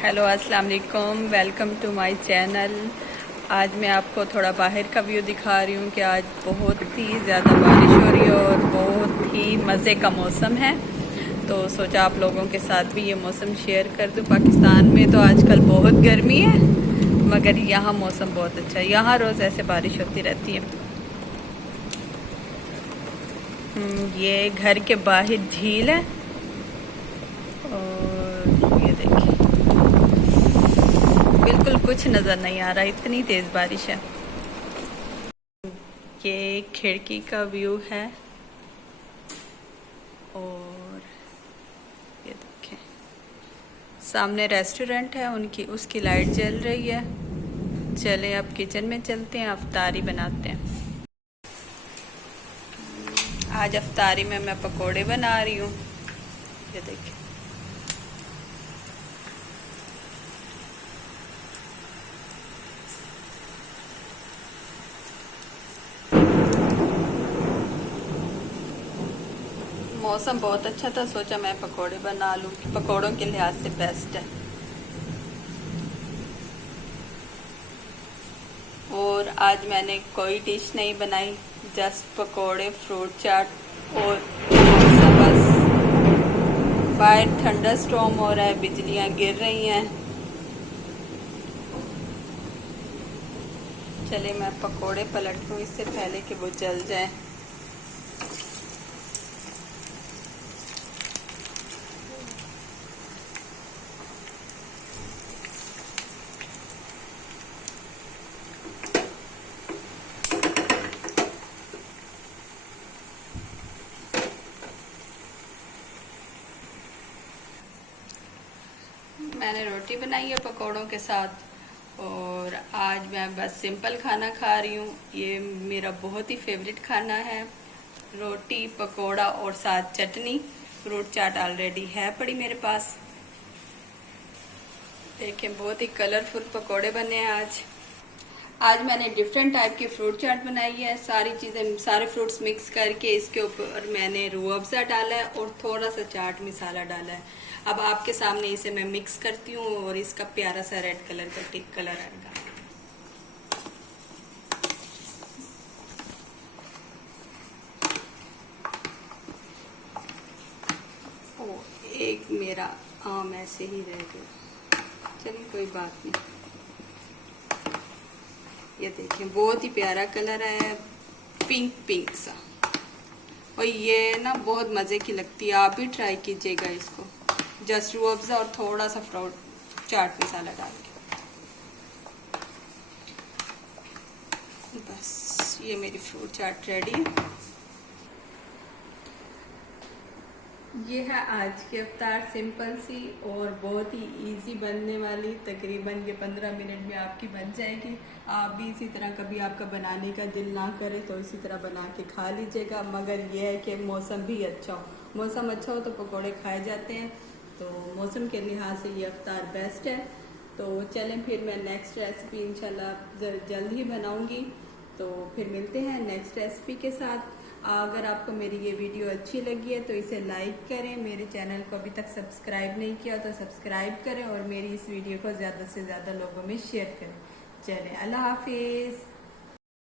Hello अस्सलाम वालेकुम, welcome to my channel. आज मैं आपको थोड़ा बाहर का व्यू दिखा रही हूँ कि आज बहुत ही ज़्यादा बारिश हो रही है और बहुत ही मज़े का मौसम है। तो सोचा आप लोगों के साथ भी ये मौसम शेयर कर दूँ। पाकिस्तान में तो आजकल बहुत गर्मी है, मगर यहाँ मौसम बहुत अच्छा है। यहाँ रोज़ ऐसे बारिश होती रहती है। ये घर के बाहर झील है और ये देखिए बिल्कुल कुछ नज़र नहीं आ रहा, इतनी तेज़ बारिश है। ये खिड़की का व्यू है और ये देखें सामने रेस्टोरेंट है, उनकी उसकी लाइट जल रही है। चलें अब किचन में चलते हैं, अफ्तारी बनाते हैं। आज अफ्तारी में मैं पकोड़े बना रही हूँ। ये देखें मौसम बहुत अच्छा था, सोचा मैं पकोड़े बना लूँ। पकोड़ों के लिहाज से बेस्ट है। और आज मैंने कोई डिश नहीं बनाई, जस्ट पकोड़े, फ्रूट चाट और बस। बाहर थंडर स्टॉर्म हो रहा है, बिजलियां गिर रही हैं। चले मैं पकोड़े पलट लूँ इससे पहले कि वो जल जाए। मैंने रोटी बनाई है पकोड़ों के साथ और आज मैं बस सिंपल खाना खा रही हूँ। ये मेरा बहुत ही फेवरेट खाना है, रोटी पकोड़ा और साथ चटनी। फ्रूट चाट ऑलरेडी है पड़ी मेरे पास। देखें बहुत ही कलरफुल पकोड़े बने हैं आज मैंने डिफरेंट टाइप की फ्रूट चाट बनाई है। सारी चीज़ें, सारे फ्रूट्स मिक्स करके इसके ऊपर मैंने रूह अफ़ज़ा डाला है और थोड़ा सा चाट मसाला डाला है। अब आपके सामने इसे मैं मिक्स करती हूँ और इसका प्यारा सा रेड कलर का टिक कलर आएगा। ओ, एक मेरा आम ऐसे ही रह गया, चलिए कोई बात नहीं। ये देखिए बहुत ही प्यारा कलर है, पिंक पिंक सा। और ये ना बहुत मज़े की लगती है, आप भी ट्राई कीजिएगा इसको। जस्ट रूह अफ़ज़ा और थोड़ा सा फ्रूट चाट मसाला डाल के बस। ये मेरी फ्रूट चाट रेडी है। ये है आज की अफ्तार, सिंपल सी और बहुत ही इजी बनने वाली। तकरीबन ये 15 मिनट में आपकी बन जाएगी। आप भी इसी तरह, कभी आपका बनाने का दिल ना करे तो इसी तरह बना के खा लीजिएगा। मगर ये है कि मौसम भी अच्छा हो, मौसम अच्छा हो तो पकोड़े खाए जाते हैं। तो मौसम के लिहाज से ये अफ्तार बेस्ट है। तो चलें फिर मैं नेक्स्ट रेसिपी इंशाल्लाह जल्द ही बनाऊंगी। तो फिर मिलते हैं नेक्स्ट रेसिपी के साथ। अगर आपको मेरी ये वीडियो अच्छी लगी है तो इसे लाइक करें। मेरे चैनल को अभी तक सब्सक्राइब नहीं किया तो सब्सक्राइब करें और मेरी इस वीडियो को ज़्यादा से ज़्यादा लोगों में शेयर करें। चलें, अल्लाह हाफिज़।